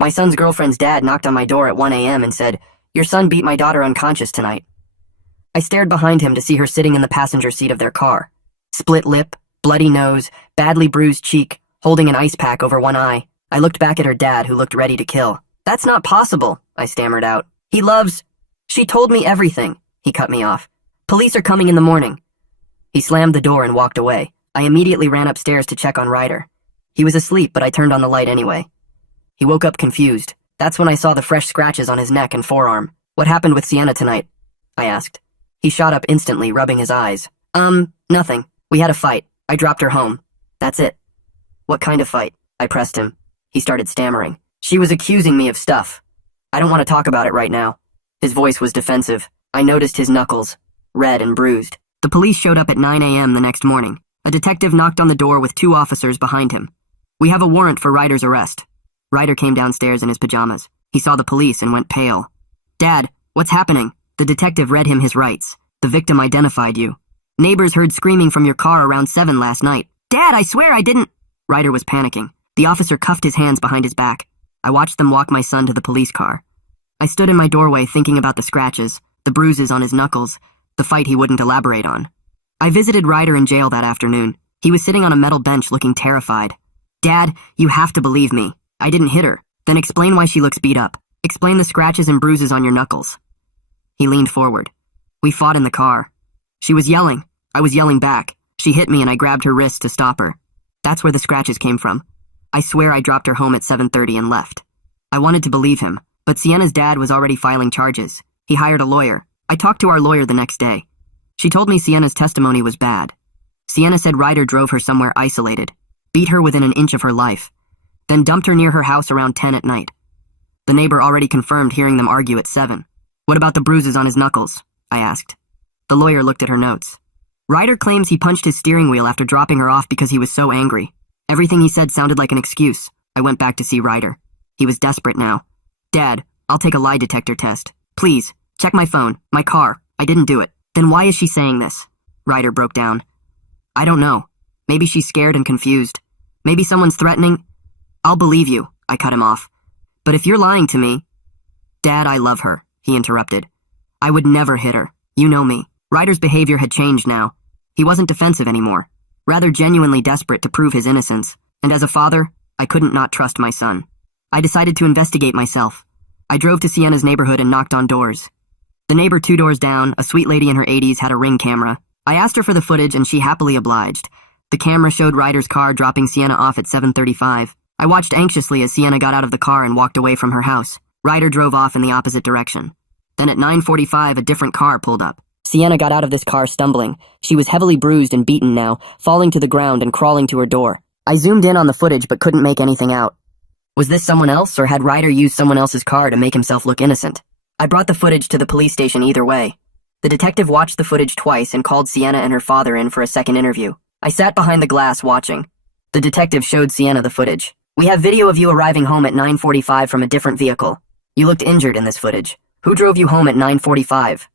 My son's girlfriend's dad knocked on my door at 1 a.m. and said, "Your son beat my daughter unconscious tonight." I stared behind him to see her sitting in the passenger seat of their car. Split lip, bloody nose, badly bruised cheek, holding an ice pack over one eye. I looked back at her dad, who looked ready to kill. "That's not possible," I stammered out. "He loves—" "She told me everything," he cut me off. "Police are coming in the morning." He slammed the door and walked away. I immediately ran upstairs to check on Ryder. He was asleep, but I turned on the light anyway. He woke up confused. That's when I saw the fresh scratches on his neck and forearm. "What happened with Sienna tonight?" I asked. He shot up instantly, rubbing his eyes. Nothing. We had a fight. I dropped her home. That's it." "What kind of fight?" I pressed him. He started stammering. "She was accusing me of stuff. I don't want to talk about it right now." His voice was defensive. I noticed his knuckles, red and bruised. The police showed up at 9 a.m. the next morning. A detective knocked on the door with 2 officers behind him. "We have a warrant for Ryder's arrest." Ryder came downstairs in his pajamas. He saw the police and went pale. "Dad, what's happening?" The detective read him his rights. "The victim identified you. Neighbors heard screaming from your car around 7 last night." "Dad, I swear I didn't—" Ryder was panicking. The officer cuffed his hands behind his back. I watched them walk my son to the police car. I stood in my doorway thinking about the scratches, the bruises on his knuckles, the fight he wouldn't elaborate on. I visited Ryder in jail that afternoon. He was sitting on a metal bench looking terrified. "Dad, you have to believe me. I didn't hit her." "Then explain why she looks beat up. Explain the scratches and bruises on your knuckles." He leaned forward. "We fought in the car. She was yelling. I was yelling back. She hit me and I grabbed her wrist to stop her. That's where the scratches came from. I swear I dropped her home at 7:30 and left." I wanted to believe him, but Sienna's dad was already filing charges. He hired a lawyer. I talked to our lawyer the next day. She told me Sienna's testimony was bad. Sienna said Ryder drove her somewhere isolated, beat her within an inch of her life, then dumped her near her house around 10 at night. The neighbor already confirmed hearing them argue at 7. "What about the bruises on his knuckles?" I asked. The lawyer looked at her notes. "Ryder claims he punched his steering wheel after dropping her off because he was so angry. Everything he said sounded like an excuse." I went back to see Ryder. He was desperate now. "Dad, I'll take a lie detector test. Please, check my phone, my car. I didn't do it." "Then why is she saying this?" Ryder broke down. "I don't know. Maybe she's scared and confused. Maybe someone's threatening—" "I'll believe you," I cut him off. "But if you're lying to me—" "Dad, I love her," he interrupted. "I would never hit her. You know me." Ryder's behavior had changed now. He wasn't defensive anymore, rather genuinely desperate to prove his innocence. And as a father, I couldn't not trust my son. I decided to investigate myself. I drove to Sienna's neighborhood and knocked on doors. The neighbor 2 doors down, a sweet lady in her 80s, had a Ring camera. I asked her for the footage and she happily obliged. The camera showed Ryder's car dropping Sienna off at 7:35. I watched anxiously as Sienna got out of the car and walked away from her house. Ryder drove off in the opposite direction. Then at 9:45, a different car pulled up. Sienna got out of this car stumbling. She was heavily bruised and beaten now, falling to the ground and crawling to her door. I zoomed in on the footage but couldn't make anything out. Was this someone else, or had Ryder used someone else's car to make himself look innocent? I brought the footage to the police station either way. The detective watched the footage twice and called Sienna and her father in for a second interview. I sat behind the glass watching. The detective showed Sienna the footage. "We have video of you arriving home at 9:45 from a different vehicle. You looked injured in this footage. Who drove you home at 9:45?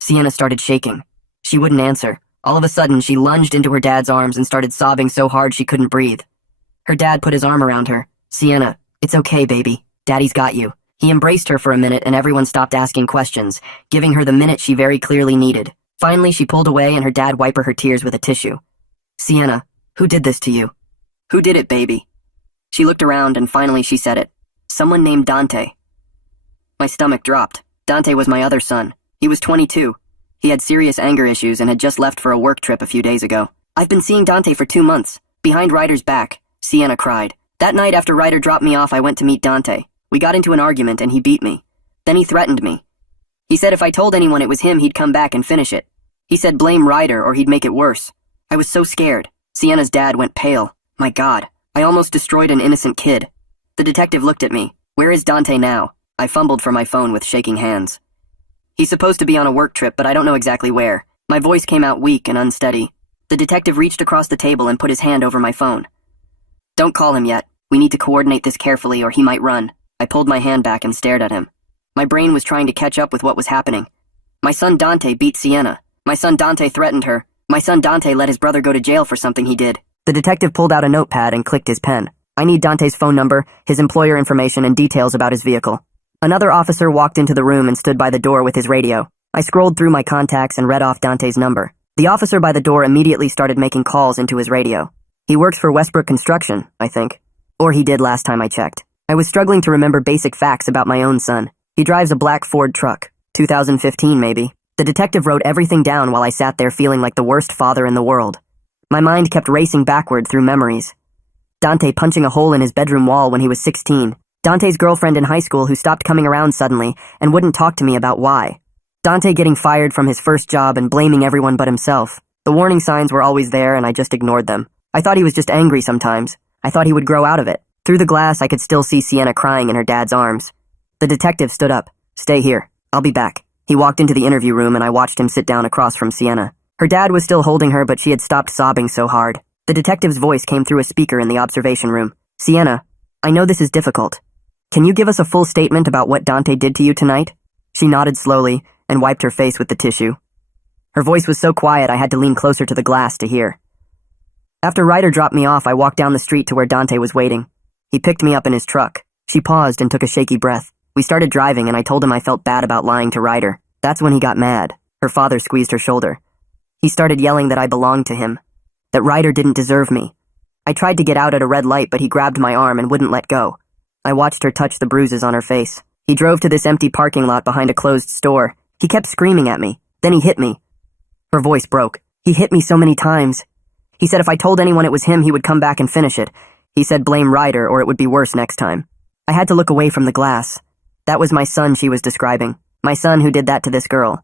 Sienna started shaking. She wouldn't answer. All of a sudden, she lunged into her dad's arms and started sobbing so hard she couldn't breathe. Her dad put his arm around her. "Sienna, it's okay, baby. Daddy's got you." He embraced her for a minute and everyone stopped asking questions, giving her the minute she very clearly needed. Finally, she pulled away and her dad wiped her tears with a tissue. "Sienna, who did this to you? Who did it, baby?" She looked around and finally she said it. "Someone named Dante." My stomach dropped. Dante was my other son. He was 22. He had serious anger issues and had just left for a work trip a few days ago. "I've been seeing Dante for 2 months. Behind Ryder's back," Sienna cried. "That night after Ryder dropped me off, I went to meet Dante. We got into an argument and he beat me. Then he threatened me. He said if I told anyone it was him, he'd come back and finish it. He said blame Ryder or he'd make it worse. I was so scared." Sienna's dad went pale. "My God, I almost destroyed an innocent kid." The detective looked at me. "Where is Dante now?" I fumbled for my phone with shaking hands. "He's supposed to be on a work trip, but I don't know exactly where." My voice came out weak and unsteady. The detective reached across the table and put his hand over my phone. "Don't call him yet. We need to coordinate this carefully or he might run." I pulled my hand back and stared at him. My brain was trying to catch up with what was happening. My son Dante beat Sienna. My son Dante threatened her. My son Dante let his brother go to jail for something he did. The detective pulled out a notepad and clicked his pen. I need Dante's phone number, his employer information, and details about his vehicle. Another officer walked into the room and stood by the door with his radio. I scrolled through my contacts and read off Dante's number. The officer by the door immediately started making calls into his radio. He works for Westbrook Construction, I think. Or he did last time I checked. I was struggling to remember basic facts about my own son. He drives a black Ford truck. 2015, maybe. The detective wrote everything down while I sat there feeling like the worst father in the world. My mind kept racing backward through memories. Dante punching a hole in his bedroom wall when he was 16. Dante's girlfriend in high school who stopped coming around suddenly and wouldn't talk to me about why. Dante getting fired from his first job and blaming everyone but himself. The warning signs were always there and I just ignored them. I thought he was just angry sometimes. I thought he would grow out of it. Through the glass, I could still see Sienna crying in her dad's arms. The detective stood up. Stay here. I'll be back. He walked into the interview room and I watched him sit down across from Sienna. Her dad was still holding her, but she had stopped sobbing so hard. The detective's voice came through a speaker in the observation room. Sienna, I know this is difficult. Can you give us a full statement about what Dante did to you tonight? She nodded slowly and wiped her face with the tissue. Her voice was so quiet I had to lean closer to the glass to hear. After Ryder dropped me off, I walked down the street to where Dante was waiting. He picked me up in his truck. She paused and took a shaky breath. We started driving and I told him I felt bad about lying to Ryder. That's when he got mad. Her father squeezed her shoulder. He started yelling that I belonged to him, that Ryder didn't deserve me. I tried to get out at a red light, but he grabbed my arm and wouldn't let go. I watched her touch the bruises on her face. He drove to this empty parking lot behind a closed store. He kept screaming at me. Then he hit me. Her voice broke. He hit me so many times. He said if I told anyone it was him, he would come back and finish it. He said blame Ryder or it would be worse next time. I had to look away from the glass. That was my son she was describing. My son who did that to this girl.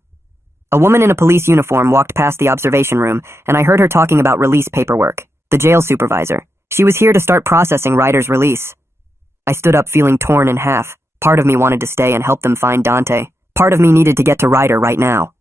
A woman in a police uniform walked past the observation room, and I heard her talking about release paperwork. The jail supervisor. She was here to start processing Ryder's release. I stood up feeling torn in half. Part of me wanted to stay and help them find Dante. Part of me needed to get to Ryder right now.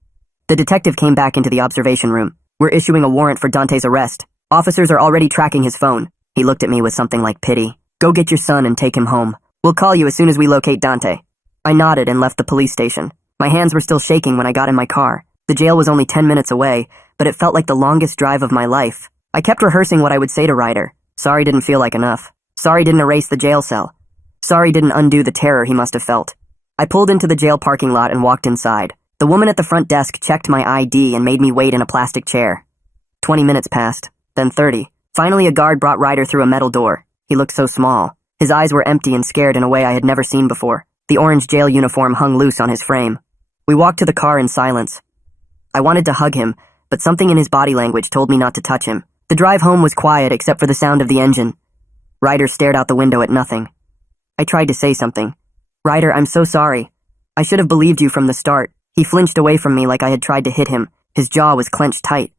The detective came back into the observation room. We're issuing a warrant for Dante's arrest. Officers are already tracking his phone. He looked at me with something like pity. Go get your son and take him home. We'll call you as soon as we locate Dante. I nodded and left the police station. My hands were still shaking when I got in my car. The jail was only 10 minutes away, but it felt like the longest drive of my life. I kept rehearsing what I would say to Ryder. Sorry didn't feel like enough. Sorry didn't erase the jail cell. Sorry didn't undo the terror he must have felt. I pulled into the jail parking lot and walked inside. The woman at the front desk checked my ID and made me wait in a plastic chair. 20 minutes passed, then 30. Finally, a guard brought Ryder through a metal door. He looked so small. His eyes were empty and scared in a way I had never seen before. The orange jail uniform hung loose on his frame. We walked to the car in silence. I wanted to hug him, but something in his body language told me not to touch him. The drive home was quiet except for the sound of the engine. Ryder stared out the window at nothing. I tried to say something. Ryder, I'm so sorry. I should have believed you from the start. He flinched away from me like I had tried to hit him. His jaw was clenched tight.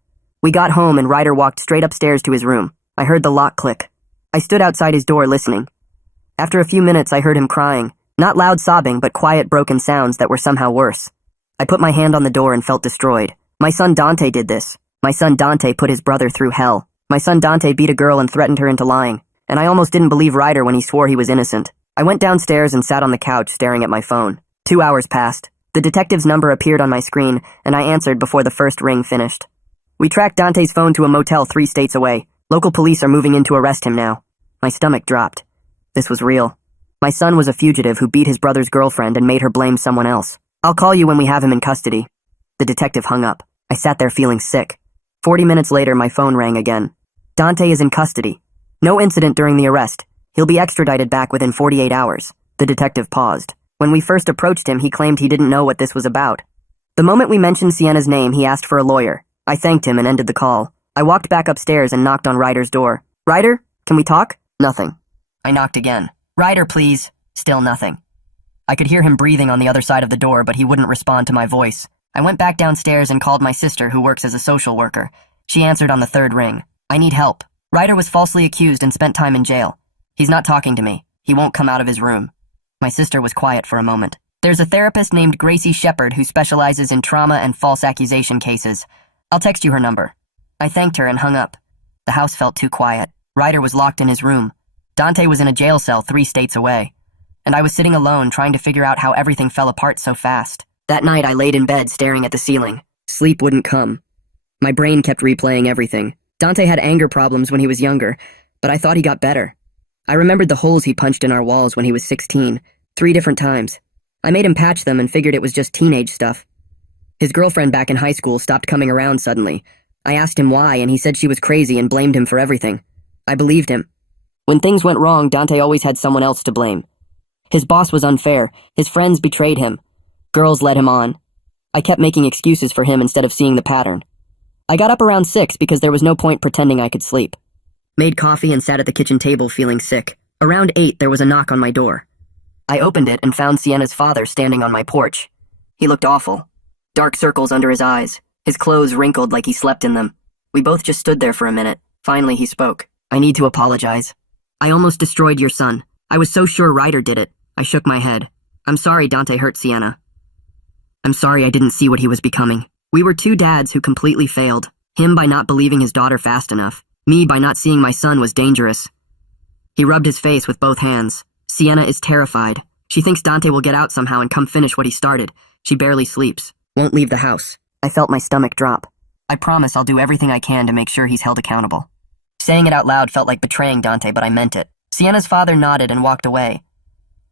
We got home and Ryder walked straight upstairs to his room. I heard the lock click. I stood outside his door listening. After a few minutes, I heard him crying. Not loud sobbing, but quiet broken sounds that were somehow worse. I put my hand on the door and felt destroyed. My son Dante did this. My son Dante put his brother through hell. My son Dante beat a girl and threatened her into lying. And I almost didn't believe Ryder when he swore he was innocent. I went downstairs and sat on the couch staring at my phone. 2 hours passed. The detective's number appeared on my screen, and I answered before the first ring finished. We tracked Dante's phone to a motel 3 states away. Local police are moving in to arrest him now. My stomach dropped. This was real. My son was a fugitive who beat his brother's girlfriend and made her blame someone else. I'll call you when we have him in custody. The detective hung up. I sat there feeling sick. 40 minutes later, my phone rang again. Dante is in custody. No incident during the arrest. He'll be extradited back within 48 hours. The detective paused. When we first approached him, he claimed he didn't know what this was about. The moment we mentioned Sienna's name, he asked for a lawyer. I thanked him and ended the call. I walked back upstairs and knocked on Ryder's door. Ryder, can we talk? Nothing. I knocked again. Ryder, please. Still nothing. I could hear him breathing on the other side of the door, but he wouldn't respond to my voice. I went back downstairs and called my sister, who works as a social worker. She answered on the 3rd ring. I need help. Ryder was falsely accused and spent time in jail. He's not talking to me. He won't come out of his room. My sister was quiet for a moment. There's a therapist named Gracie Shepard who specializes in trauma and false accusation cases. I'll text you her number. I thanked her and hung up. The house felt too quiet. Ryder was locked in his room. Dante was in a jail cell 3 states away. And I was sitting alone trying to figure out how everything fell apart so fast. That night I laid in bed staring at the ceiling. Sleep wouldn't come. My brain kept replaying everything. Dante had anger problems when he was younger, but I thought he got better. I remembered the holes he punched in our walls when he was 16, 3 different times. I made him patch them and figured it was just teenage stuff. His girlfriend back in high school stopped coming around suddenly. I asked him why, and he said she was crazy and blamed him for everything. I believed him. When things went wrong, Dante always had someone else to blame. His boss was unfair. His friends betrayed him. Girls led him on. I kept making excuses for him instead of seeing the pattern. I got up around 6 because there was no point pretending I could sleep. Made coffee and sat at the kitchen table feeling sick. Around 8, there was a knock on my door. I opened it and found Sienna's father standing on my porch. He looked awful. Dark circles under his eyes. His clothes wrinkled like he slept in them. We both just stood there for a minute. Finally, he spoke. I need to apologize. I almost destroyed your son. I was so sure Ryder did it. I shook my head. I'm sorry Dante hurt Sienna. I'm sorry I didn't see what he was becoming. We were 2 dads who completely failed. Him by not believing his daughter fast enough. Me by not seeing my son was dangerous. He rubbed his face with both hands. Sienna is terrified. She thinks Dante will get out somehow and come finish what he started. She barely sleeps. Won't leave the house. I felt my stomach drop. I promise I'll do everything I can to make sure he's held accountable. Saying it out loud felt like betraying Dante, but I meant it. Sienna's father nodded and walked away.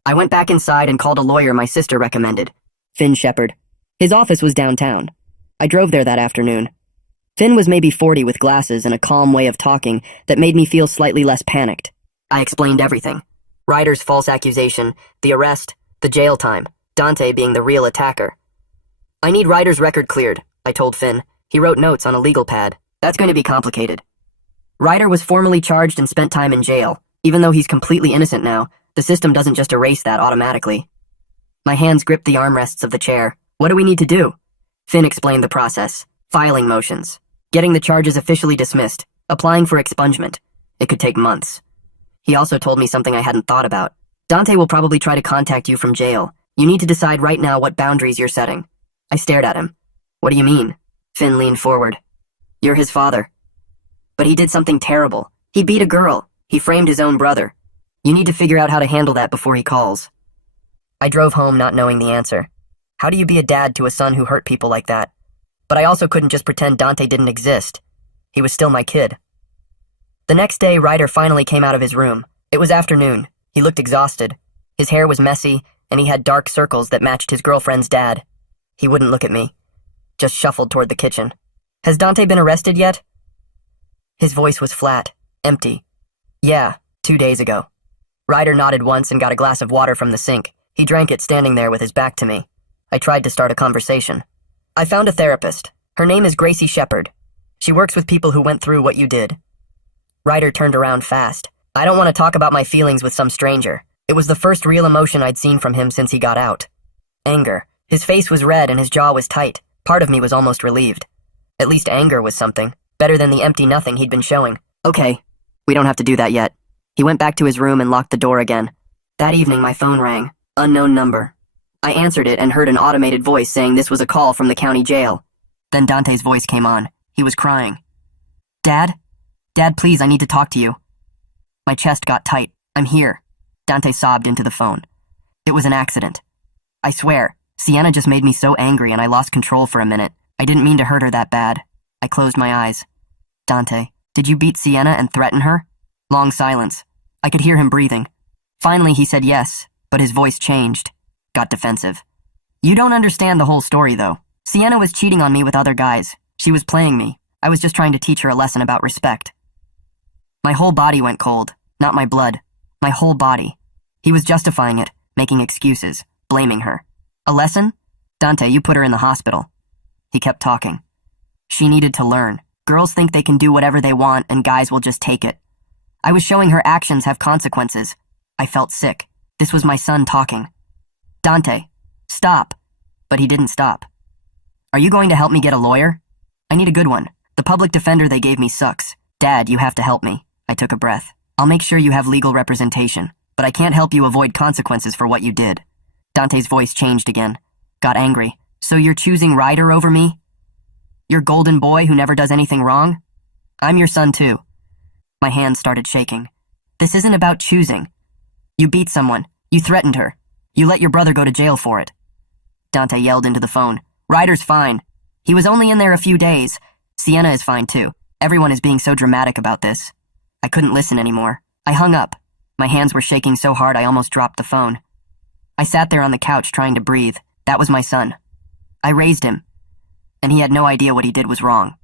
I went back inside and called a lawyer my sister recommended. Finn Shepard. His office was downtown. I drove there that afternoon. Finn was maybe 40 with glasses and a calm way of talking that made me feel slightly less panicked. I explained everything. Ryder's false accusation, the arrest, the jail time, Dante being the real attacker. I need Ryder's record cleared, I told Finn. He wrote notes on a legal pad. That's going to be complicated. Ryder was formally charged and spent time in jail. Even though he's completely innocent now, the system doesn't just erase that automatically. My hands gripped the armrests of the chair. What do we need to do? Finn explained the process. Filing motions. Getting the charges officially dismissed. Applying for expungement. It could take months. He also told me something I hadn't thought about. Dante will probably try to contact you from jail. You need to decide right now what boundaries you're setting. I stared at him. What do you mean? Finn leaned forward. You're his father. But he did something terrible. He beat a girl. He framed his own brother. You need to figure out how to handle that before he calls. I drove home not knowing the answer. How do you be a dad to a son who hurt people like that? But I also couldn't just pretend Dante didn't exist. He was still my kid. The next day, Ryder finally came out of his room. It was afternoon. He looked exhausted. His hair was messy, and he had dark circles that matched his girlfriend's dad. He wouldn't look at me. Just shuffled toward the kitchen. Has Dante been arrested yet? His voice was flat, empty. Yeah, 2 days ago. Ryder nodded once and got a glass of water from the sink. He drank it standing there with his back to me. I tried to start a conversation. I found a therapist. Her name is Gracie Shepard. She works with people who went through what you did. Ryder turned around fast. I don't want to talk about my feelings with some stranger. It was the first real emotion I'd seen from him since he got out. Anger. His face was red and his jaw was tight. Part of me was almost relieved. At least anger was something. Better than the empty nothing he'd been showing. Okay, we don't have to do that yet. He went back to his room and locked the door again. That evening my phone rang. Unknown number. I answered it and heard an automated voice saying this was a call from the county jail. Then Dante's voice came on. He was crying. Dad? Dad, please, I need to talk to you. My chest got tight. I'm here. Dante sobbed into the phone. It was an accident. I swear, Sienna just made me so angry and I lost control for a minute. I didn't mean to hurt her that bad. I closed my eyes. Dante, did you beat Sienna and threaten her? Long silence. I could hear him breathing. Finally, he said yes, but his voice changed. Got defensive. You don't understand the whole story, though. Sienna was cheating on me with other guys. She was playing me. I was just trying to teach her a lesson about respect. My whole body went cold. Not my blood. My whole body. He was justifying it, making excuses, blaming her. A lesson? Dante, you put her in the hospital. He kept talking. She needed to learn. Girls think they can do whatever they want and guys will just take it. I was showing her actions have consequences. I felt sick. This was my son talking. Dante, stop. But he didn't stop. Are you going to help me get a lawyer? I need a good one. The public defender they gave me sucks. Dad, you have to help me. I took a breath. I'll make sure you have legal representation, but I can't help you avoid consequences for what you did. Dante's voice changed again. Got angry. So you're choosing Ryder over me? Your golden boy who never does anything wrong? I'm your son too. My hands started shaking. This isn't about choosing. You beat someone. You threatened her. You let your brother go to jail for it. Dante yelled into the phone. Ryder's fine. He was only in there a few days. Sienna is fine too. Everyone is being so dramatic about this. I couldn't listen anymore. I hung up. My hands were shaking so hard I almost dropped the phone. I sat there on the couch trying to breathe. That was my son. I raised him, and he had no idea what he did was wrong.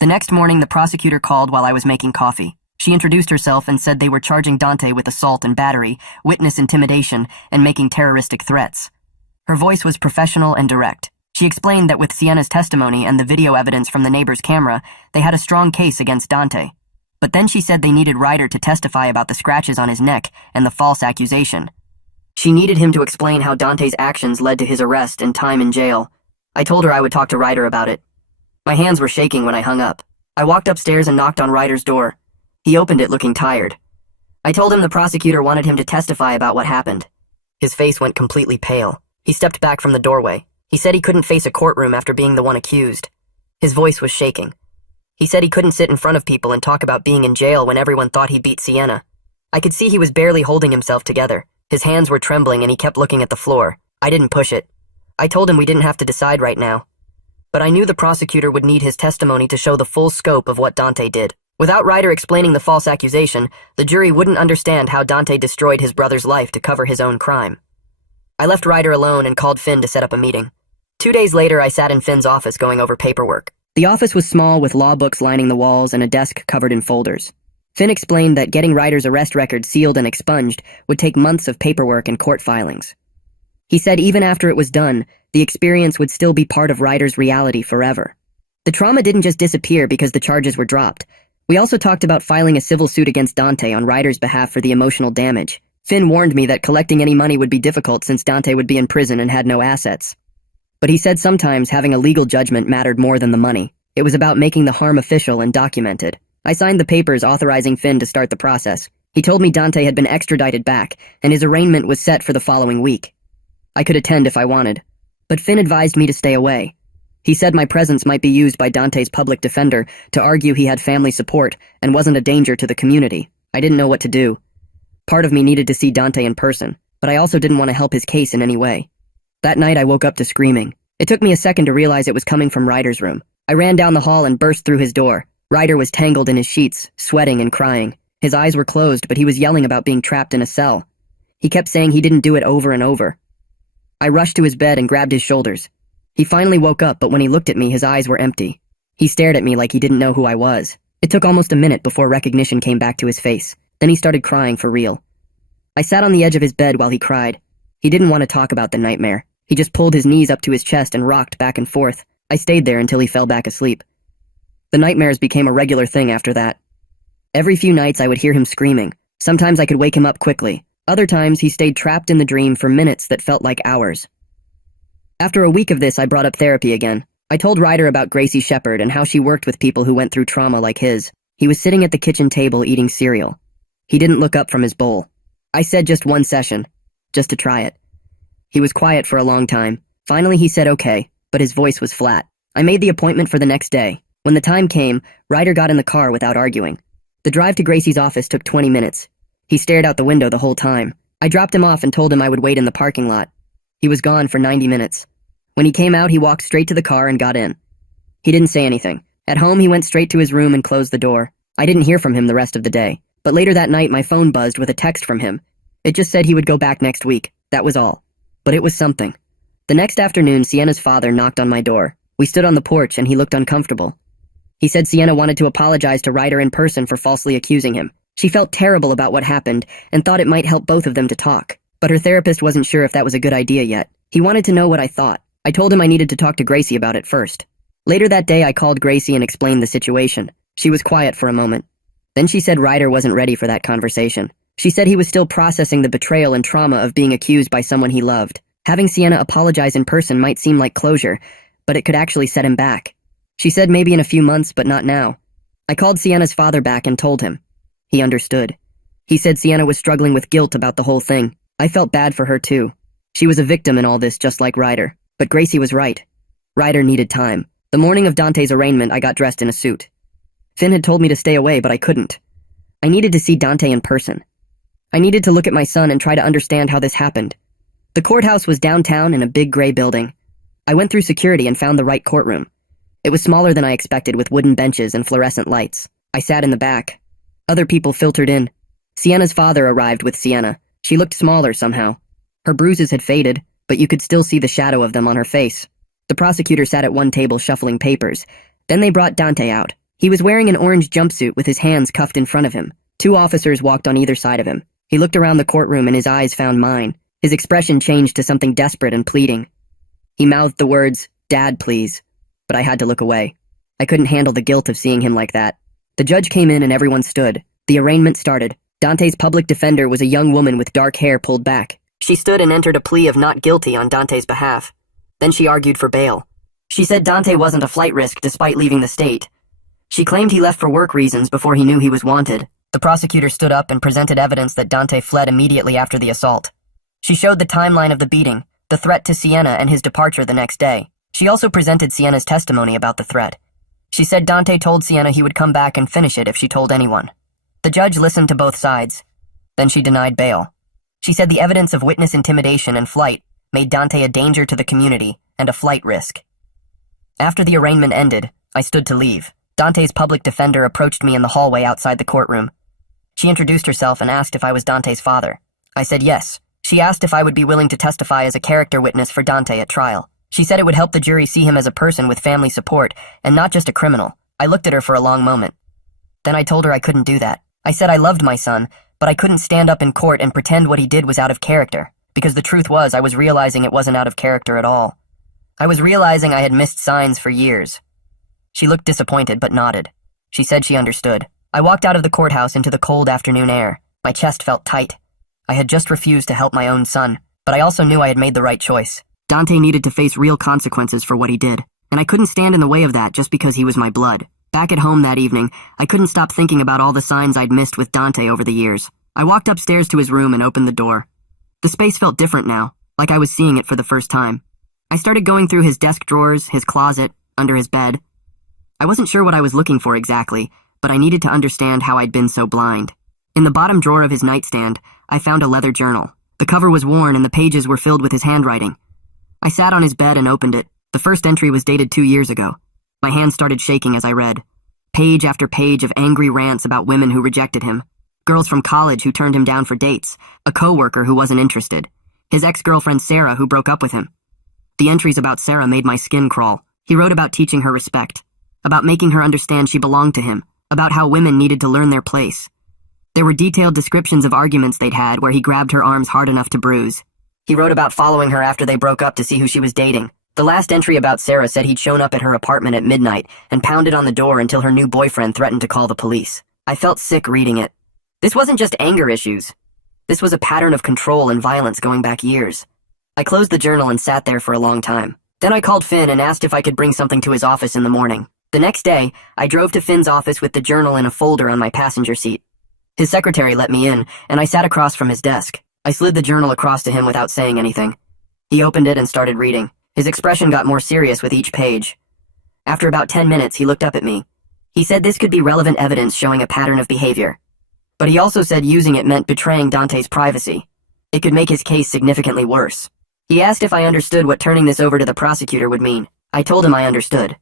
The next morning, the prosecutor called while I was making coffee. She introduced herself and said they were charging Dante with assault and battery, witness intimidation, and making terroristic threats. Her voice was professional and direct. She explained that with Sienna's testimony and the video evidence from the neighbor's camera, they had a strong case against Dante. But then she said they needed Ryder to testify about the scratches on his neck and the false accusation. She needed him to explain how Dante's actions led to his arrest and time in jail. I told her I would talk to Ryder about it. My hands were shaking when I hung up. I walked upstairs and knocked on Ryder's door. He opened it looking tired. I told him the prosecutor wanted him to testify about what happened. His face went completely pale. He stepped back from the doorway. He said he couldn't face a courtroom after being the one accused. His voice was shaking. He said he couldn't sit in front of people and talk about being in jail when everyone thought he beat Sienna. I could see he was barely holding himself together. His hands were trembling and he kept looking at the floor. I didn't push it. I told him we didn't have to decide right now. But I knew the prosecutor would need his testimony to show the full scope of what Dante did. Without Ryder explaining the false accusation, the jury wouldn't understand how Dante destroyed his brother's life to cover his own crime. I left Ryder alone and called Finn to set up a meeting. 2 days later, I sat in Finn's office going over paperwork. The office was small with law books lining the walls and a desk covered in folders. Finn explained that getting Ryder's arrest record sealed and expunged would take months of paperwork and court filings. He said even after it was done, the experience would still be part of Ryder's reality forever. The trauma didn't just disappear because the charges were dropped. We also talked about filing a civil suit against Dante on Ryder's behalf for the emotional damage. Finn warned me that collecting any money would be difficult since Dante would be in prison and had no assets. But he said sometimes having a legal judgment mattered more than the money. It was about making the harm official and documented. I signed the papers authorizing Finn to start the process. He told me Dante had been extradited back, and his arraignment was set for the following week. I could attend if I wanted, but Finn advised me to stay away. He said my presence might be used by Dante's public defender to argue he had family support and wasn't a danger to the community. I didn't know what to do. Part of me needed to see Dante in person, but I also didn't want to help his case in any way. That night I woke up to screaming. It took me a second to realize it was coming from Ryder's room. I ran down the hall and burst through his door. Ryder was tangled in his sheets, sweating and crying. His eyes were closed, but he was yelling about being trapped in a cell. He kept saying he didn't do it over and over. I rushed to his bed and grabbed his shoulders. He finally woke up, but when he looked at me, his eyes were empty. He stared at me like he didn't know who I was. It took almost a minute before recognition came back to his face. Then he started crying for real. I sat on the edge of his bed while he cried. He didn't want to talk about the nightmare. He just pulled his knees up to his chest and rocked back and forth. I stayed there until he fell back asleep. The nightmares became a regular thing after that. Every few nights I would hear him screaming. Sometimes I could wake him up quickly. Other times he stayed trapped in the dream for minutes that felt like hours. After a week of this, I brought up therapy again. I told Ryder about Gracie Shepherd and how she worked with people who went through trauma like his. He was sitting at the kitchen table eating cereal. He didn't look up from his bowl. I said just one session, just to try it. He was quiet for a long time. Finally he said okay, but his voice was flat. I made the appointment for the next day. When the time came, Ryder got in the car without arguing. The drive to Gracie's office took 20 minutes. He stared out the window the whole time. I dropped him off and told him I would wait in the parking lot. He was gone for 90 minutes. When he came out, he walked straight to the car and got in. He didn't say anything. At home, he went straight to his room and closed the door. I didn't hear from him the rest of the day. But later that night, my phone buzzed with a text from him. It just said he would go back next week. That was all. But it was something. The next afternoon, Sienna's father knocked on my door. We stood on the porch and he looked uncomfortable. He said Sienna wanted to apologize to Ryder in person for falsely accusing him. She felt terrible about what happened and thought it might help both of them to talk. But her therapist wasn't sure if that was a good idea yet. He wanted to know what I thought. I told him I needed to talk to Gracie about it first. Later that day, I called Gracie and explained the situation. She was quiet for a moment. Then she said Ryder wasn't ready for that conversation. She said he was still processing the betrayal and trauma of being accused by someone he loved. Having Sienna apologize in person might seem like closure, but it could actually set him back. She said maybe in a few months, but not now. I called Sienna's father back and told him. He understood. He said Sienna was struggling with guilt about the whole thing. I felt bad for her too. She was a victim in all this just like Ryder. But Gracie was right. Ryder needed time. The morning of Dante's arraignment, I got dressed in a suit. Finn had told me to stay away, but I couldn't. I needed to see Dante in person. I needed to look at my son and try to understand how this happened. The courthouse was downtown in a big gray building. I went through security and found the right courtroom. It was smaller than I expected with wooden benches and fluorescent lights. I sat in the back. Other people filtered in. Sienna's father arrived with Sienna. She looked smaller somehow. Her bruises had faded, but you could still see the shadow of them on her face. The prosecutor sat at one table shuffling papers. Then they brought Dante out. He was wearing an orange jumpsuit with his hands cuffed in front of him. Two officers walked on either side of him. He looked around the courtroom and his eyes found mine. His expression changed to something desperate and pleading. He mouthed the words, "Dad, please," but I had to look away. I couldn't handle the guilt of seeing him like that. The judge came in and everyone stood. The arraignment started. Dante's public defender was a young woman with dark hair pulled back. She stood and entered a plea of not guilty on Dante's behalf. Then she argued for bail. She said Dante wasn't a flight risk despite leaving the state. She claimed he left for work reasons before he knew he was wanted. The prosecutor stood up and presented evidence that Dante fled immediately after the assault. She showed the timeline of the beating, the threat to Sienna, and his departure the next day. She also presented Sienna's testimony about the threat. She said Dante told Sienna he would come back and finish it if she told anyone. The judge listened to both sides. Then she denied bail. She said the evidence of witness intimidation and flight made Dante a danger to the community and a flight risk. After the arraignment ended, I stood to leave. Dante's public defender approached me in the hallway outside the courtroom. She introduced herself and asked if I was Dante's father. I said yes. She asked if I would be willing to testify as a character witness for Dante at trial. She said it would help the jury see him as a person with family support and not just a criminal. I looked at her for a long moment. Then I told her I couldn't do that. I said I loved my son, but I couldn't stand up in court and pretend what he did was out of character, because the truth was I was realizing it wasn't out of character at all. I was realizing I had missed signs for years. She looked disappointed but nodded. She said she understood. I walked out of the courthouse into the cold afternoon air. My chest felt tight. I had just refused to help my own son, but I also knew I had made the right choice. Dante needed to face real consequences for what he did, and I couldn't stand in the way of that just because he was my blood. Back at home that evening, I couldn't stop thinking about all the signs I'd missed with Dante over the years. I walked upstairs to his room and opened the door. The space felt different now, like I was seeing it for the first time. I started going through his desk drawers, his closet, under his bed. I wasn't sure what I was looking for exactly, but I needed to understand how I'd been so blind. In the bottom drawer of his nightstand, I found a leather journal. The cover was worn and the pages were filled with his handwriting. I sat on his bed and opened it. The first entry was dated 2 years ago. My hands started shaking as I read. Page after page of angry rants about women who rejected him. Girls from college who turned him down for dates. A coworker who wasn't interested. His ex-girlfriend Sarah who broke up with him. The entries about Sarah made my skin crawl. He wrote about teaching her respect. About making her understand she belonged to him. About how women needed to learn their place. There were detailed descriptions of arguments they'd had where he grabbed her arms hard enough to bruise. He wrote about following her after they broke up to see who she was dating. The last entry about Sarah said he'd shown up at her apartment at midnight and pounded on the door until her new boyfriend threatened to call the police. I felt sick reading it. This wasn't just anger issues. This was a pattern of control and violence going back years. I closed the journal and sat there for a long time. Then I called Finn and asked if I could bring something to his office in the morning. The next day, I drove to Finn's office with the journal in a folder on my passenger seat. His secretary let me in, and I sat across from his desk. I slid the journal across to him without saying anything. He opened it and started reading. His expression got more serious with each page. After about 10 minutes, he looked up at me. He said this could be relevant evidence showing a pattern of behavior. But he also said using it meant betraying Dante's privacy. It could make his case significantly worse. He asked if I understood what turning this over to the prosecutor would mean. I told him I understood.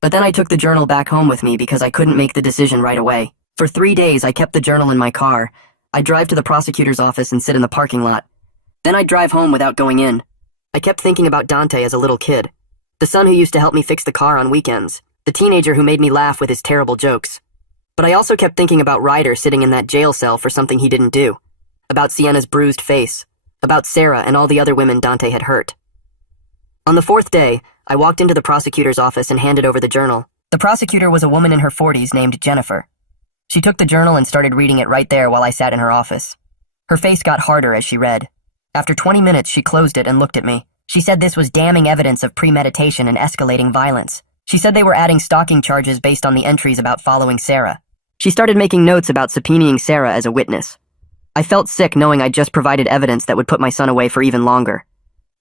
But then I took the journal back home with me because I couldn't make the decision right away. For 3 days, I kept the journal in my car. I'd drive to the prosecutor's office and sit in the parking lot. Then I'd drive home without going in. I kept thinking about Dante as a little kid. The son who used to help me fix the car on weekends. The teenager who made me laugh with his terrible jokes. But I also kept thinking about Ryder sitting in that jail cell for something he didn't do. About Sienna's bruised face. About Sarah and all the other women Dante had hurt. On the 4th day, I walked into the prosecutor's office and handed over the journal. The prosecutor was a woman in her 40s named Jennifer. She took the journal and started reading it right there while I sat in her office. Her face got harder as she read. After 20 minutes, she closed it and looked at me. She said this was damning evidence of premeditation and escalating violence. She said they were adding stalking charges based on the entries about following Sarah. She started making notes about subpoenaing Sarah as a witness. I felt sick knowing I'd just provided evidence that would put my son away for even longer.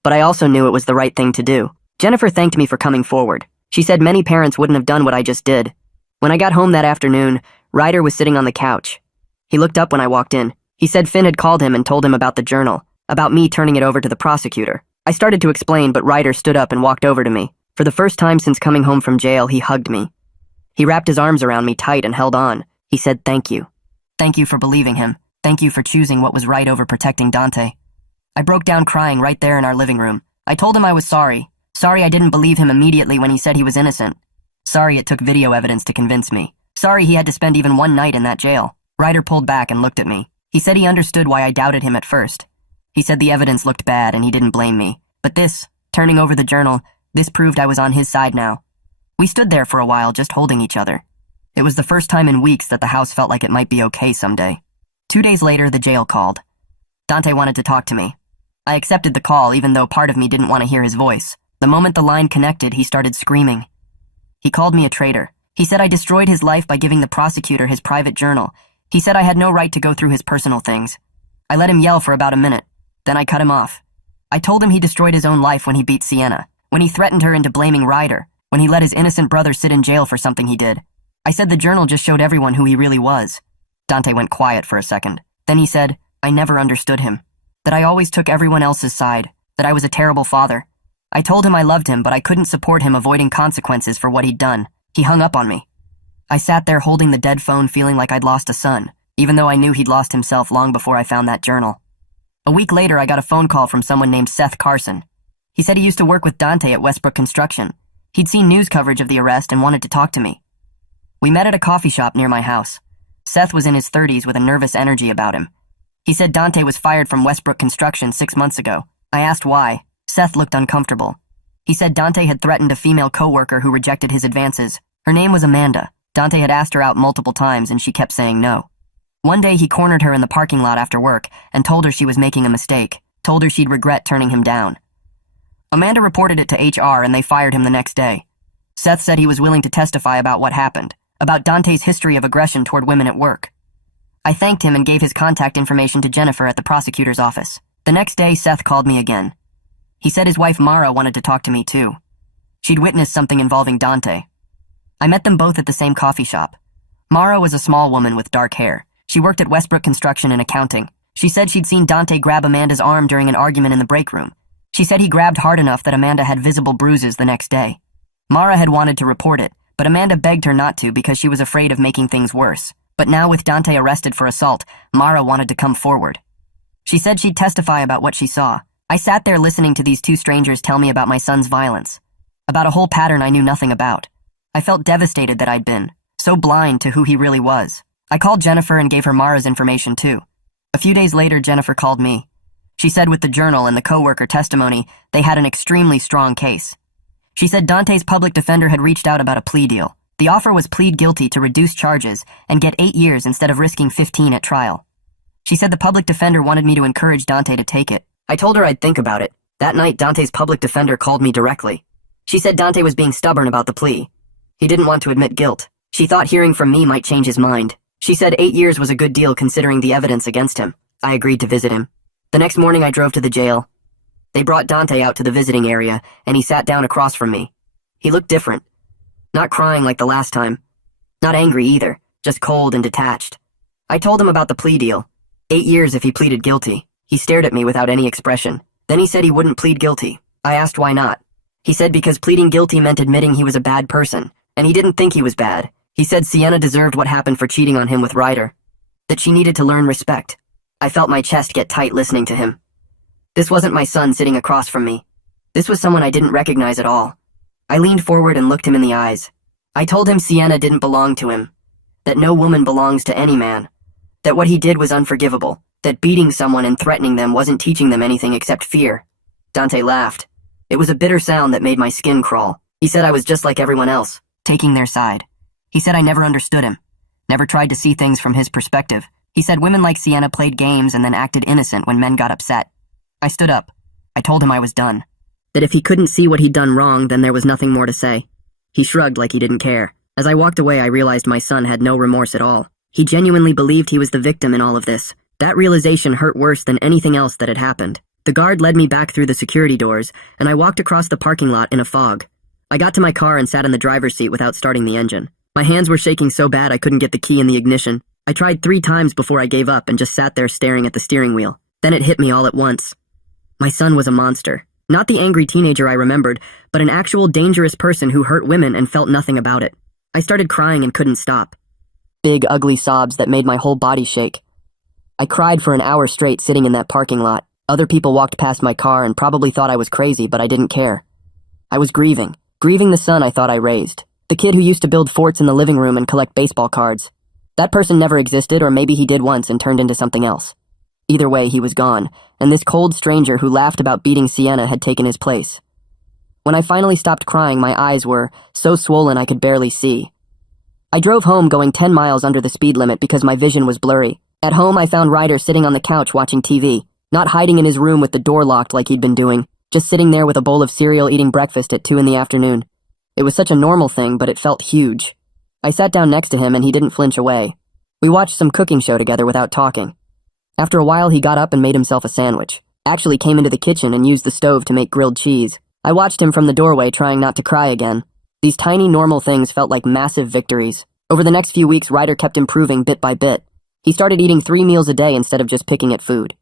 But I also knew it was the right thing to do. Jennifer thanked me for coming forward. She said many parents wouldn't have done what I just did. When I got home that afternoon, Ryder was sitting on the couch. He looked up when I walked in. He said Finn had called him and told him about the journal, about me turning it over to the prosecutor. I started to explain, but Ryder stood up and walked over to me. For the first time since coming home from jail, he hugged me. He wrapped his arms around me tight and held on. He said thank you. Thank you for believing him. Thank you for choosing what was right over protecting Dante. I broke down crying right there in our living room. I told him I was sorry. Sorry I didn't believe him immediately when he said he was innocent. Sorry it took video evidence to convince me. Sorry he had to spend even one night in that jail. Ryder pulled back and looked at me. He said he understood why I doubted him at first. He said the evidence looked bad and he didn't blame me. But this, turning over the journal, this proved I was on his side now. We stood there for a while just holding each other. It was the first time in weeks that the house felt like it might be okay someday. 2 days later, the jail called. Dante wanted to talk to me. I accepted the call even though part of me didn't want to hear his voice. The moment the line connected, he started screaming. He called me a traitor. He said I destroyed his life by giving the prosecutor his private journal. He said I had no right to go through his personal things. I let him yell for about a minute. Then I cut him off. I told him he destroyed his own life when he beat Sienna, when he threatened her into blaming Ryder, when he let his innocent brother sit in jail for something he did. I said the journal just showed everyone who he really was. Dante went quiet for a second. Then he said, I never understood him. That I always took everyone else's side. That I was a terrible father. I told him I loved him, but I couldn't support him avoiding consequences for what he'd done. He hung up on me. I sat there holding the dead phone feeling like I'd lost a son, even though I knew he'd lost himself long before I found that journal. A week later, I got a phone call from someone named Seth Carson. He said he used to work with Dante at Westbrook Construction. He'd seen news coverage of the arrest and wanted to talk to me. We met at a coffee shop near my house. Seth was in his 30s with a nervous energy about him. He said Dante was fired from Westbrook Construction 6 months ago. I asked why. Seth looked uncomfortable. He said Dante had threatened a female coworker who rejected his advances. Her name was Amanda. Dante had asked her out multiple times and she kept saying no. One day he cornered her in the parking lot after work and told her she was making a mistake, told her she'd regret turning him down. Amanda reported it to HR and they fired him the next day. Seth said he was willing to testify about what happened, about Dante's history of aggression toward women at work. I thanked him and gave his contact information to Jennifer at the prosecutor's office. The next day, Seth called me again. He said his wife Mara wanted to talk to me too. She'd witnessed something involving Dante. I met them both at the same coffee shop. Mara was a small woman with dark hair. She worked at Westbrook Construction in accounting. She said she'd seen Dante grab Amanda's arm during an argument in the break room. She said he grabbed hard enough that Amanda had visible bruises the next day. Mara had wanted to report it, but Amanda begged her not to because she was afraid of making things worse. But now with Dante arrested for assault, Mara wanted to come forward. She said she'd testify about what she saw. I sat there listening to these two strangers tell me about my son's violence, about a whole pattern I knew nothing about. I felt devastated that I'd been so blind to who he really was. I called Jennifer and gave her Mara's information too. A few days later, Jennifer called me. She said with the journal and the coworker testimony, they had an extremely strong case. She said Dante's public defender had reached out about a plea deal. The offer was plead guilty to reduce charges and get 8 years instead of risking 15 at trial. She said the public defender wanted me to encourage Dante to take it. I told her I'd think about it. That night, Dante's public defender called me directly. She said Dante was being stubborn about the plea. He didn't want to admit guilt. She thought hearing from me might change his mind. She said 8 years was a good deal considering the evidence against him. I agreed to visit him. The next morning, I drove to the jail. They brought Dante out to the visiting area, and he sat down across from me. He looked different. Not crying like the last time. Not angry either, just cold and detached. I told him about the plea deal. 8 years if he pleaded guilty. He stared at me without any expression. Then he said he wouldn't plead guilty. I asked why not. He said because pleading guilty meant admitting he was a bad person, and he didn't think he was bad. He said Sienna deserved what happened for cheating on him with Ryder, that she needed to learn respect. I felt my chest get tight listening to him. This wasn't my son sitting across from me. This was someone I didn't recognize at all. I leaned forward and looked him in the eyes. I told him Sienna didn't belong to him, that no woman belongs to any man, that what he did was unforgivable, that beating someone and threatening them wasn't teaching them anything except fear. Dante laughed. It was a bitter sound that made my skin crawl. He said I was just like everyone else, taking their side. He said I never understood him, never tried to see things from his perspective. He said women like Sienna played games and then acted innocent when men got upset. I stood up. I told him I was done. That if he couldn't see what he'd done wrong, then there was nothing more to say. He shrugged like he didn't care. As I walked away, I realized my son had no remorse at all. He genuinely believed he was the victim in all of this. That realization hurt worse than anything else that had happened. The guard led me back through the security doors, and I walked across the parking lot in a fog. I got to my car and sat in the driver's seat without starting the engine. My hands were shaking so bad I couldn't get the key in the ignition. I tried 3 times before I gave up and just sat there staring at the steering wheel. Then it hit me all at once. My son was a monster. Not the angry teenager I remembered, but an actual dangerous person who hurt women and felt nothing about it. I started crying and couldn't stop. Big, ugly sobs that made my whole body shake. I cried for an hour straight sitting in that parking lot. Other people walked past my car and probably thought I was crazy, but I didn't care. I was grieving the son I thought I raised. The kid who used to build forts in the living room and collect baseball cards. That person never existed, or maybe he did once and turned into something else. Either way, he was gone, and this cold stranger who laughed about beating Sienna had taken his place. When I finally stopped crying, my eyes were so swollen I could barely see. I drove home going 10 miles under the speed limit because my vision was blurry. At home, I found Ryder sitting on the couch watching TV, not hiding in his room with the door locked like he'd been doing, just sitting there with a bowl of cereal eating breakfast at 2 in the afternoon. It was such a normal thing, but it felt huge. I sat down next to him and he didn't flinch away. We watched some cooking show together without talking. After a while, he got up and made himself a sandwich. Actually came into the kitchen and used the stove to make grilled cheese. I watched him from the doorway, trying not to cry again. These tiny normal things felt like massive victories. Over the next few weeks, Ryder kept improving bit by bit. He started eating 3 meals a day instead of just picking at food.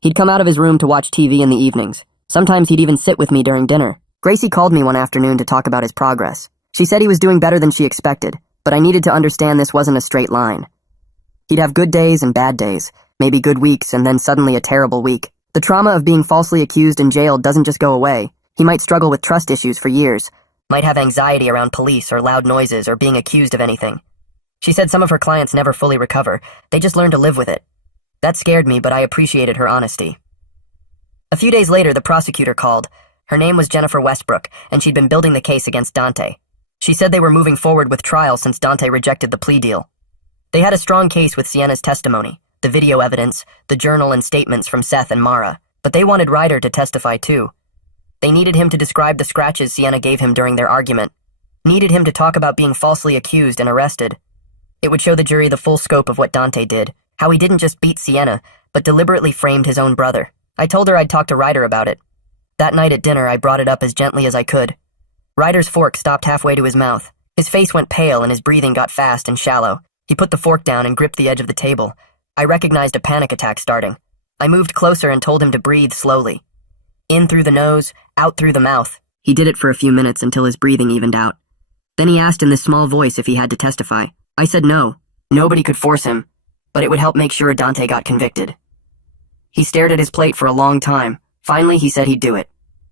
He'd come out of his room to watch TV in the evenings. Sometimes he'd even sit with me during dinner. Gracie called me one afternoon to talk about his progress. She said he was doing better than she expected, but I needed to understand this wasn't a straight line. He'd have good days and bad days, maybe good weeks and then suddenly a terrible week. The trauma of being falsely accused and jailed doesn't just go away. He might struggle with trust issues for years. Might have anxiety around police or loud noises or being accused of anything. She said some of her clients never fully recover. They just learn to live with it. That scared me, but I appreciated her honesty. A few days later, the prosecutor called. Her name was Jennifer Westbrook, and she'd been building the case against Dante. She said they were moving forward with trial since Dante rejected the plea deal. They had a strong case with Sienna's testimony, the video evidence, the journal and statements from Seth and Mara, but they wanted Ryder to testify too. They needed him to describe the scratches Sienna gave him during their argument, needed him to talk about being falsely accused and arrested. It would show the jury the full scope of what Dante did, how he didn't just beat Sienna, but deliberately framed his own brother. I told her I'd talk to Ryder about it. That night at dinner, I brought it up as gently as I could. Ryder's fork stopped halfway to his mouth. His face went pale and his breathing got fast and shallow. He put the fork down and gripped the edge of the table. I recognized a panic attack starting. I moved closer and told him to breathe slowly. In through the nose, out through the mouth. He did it for a few minutes until his breathing evened out. Then he asked in this small voice if he had to testify. I said no. Nobody could force him, but it would help make sure Dante got convicted. He stared at his plate for a long time. Finally, he said he'd do it.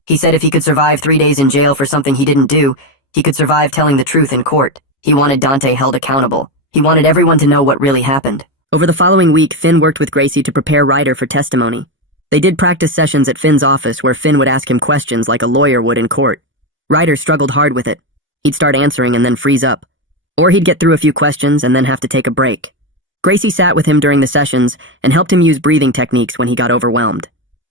He said if he could survive 3 days in jail for something he didn't do, he could survive telling the truth in court. He wanted Dante held accountable. He wanted everyone to know what really happened. Over the following week, Finn worked with Gracie to prepare Ryder for testimony. They did practice sessions at Finn's office where Finn would ask him questions like a lawyer would in court. Ryder struggled hard with it. He'd start answering and then freeze up. Or he'd get through a few questions and then have to take a break. Gracie sat with him during the sessions and helped him use breathing techniques when he got overwhelmed.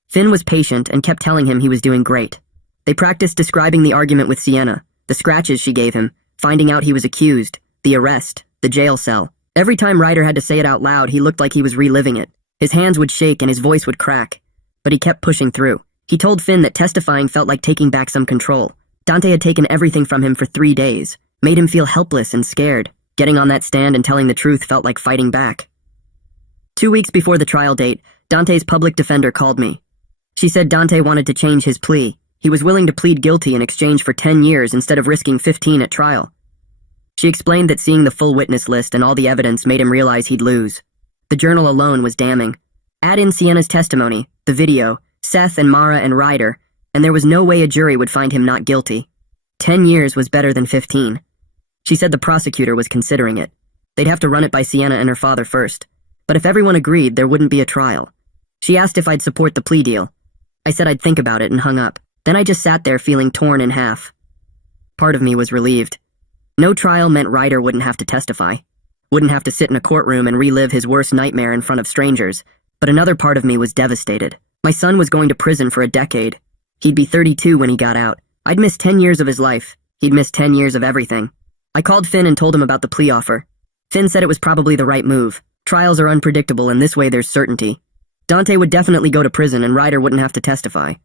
Finn was patient and kept telling him he was doing great. They practiced describing the argument with Sienna, the scratches she gave him, finding out he was accused, the arrest, the jail cell. Every time Ryder had to say it out loud, he looked like he was reliving it. His hands would shake and his voice would crack. But he kept pushing through. He told Finn that testifying felt like taking back some control. Dante had taken everything from him for 3 days, made him feel helpless and scared. Getting on that stand and telling the truth felt like fighting back. 2 weeks before the trial date, Dante's public defender called me. She said Dante wanted to change his plea. He was willing to plead guilty in exchange for 10 years instead of risking 15 at trial. She explained that seeing the full witness list and all the evidence made him realize he'd lose. The journal alone was damning. Add in Sienna's testimony, the video, Seth and Mara and Ryder, and there was no way a jury would find him not guilty. 10 years was better than 15. She said the prosecutor was considering it. They'd have to run it by Sienna and her father first. But if everyone agreed, there wouldn't be a trial. She asked if I'd support the plea deal. I said I'd think about it and hung up. Then I just sat there feeling torn in half. Part of me was relieved. No trial meant Ryder wouldn't have to testify. Wouldn't have to sit in a courtroom and relive his worst nightmare in front of strangers. But another part of me was devastated. My son was going to prison for a decade. He'd be 32 when he got out. I'd missed 10 years of his life. He'd missed 10 years of everything. I called Finn and told him about the plea offer. Finn said it was probably the right move. Trials are unpredictable and this way there's certainty. Dante would definitely go to prison and Ryder wouldn't have to testify.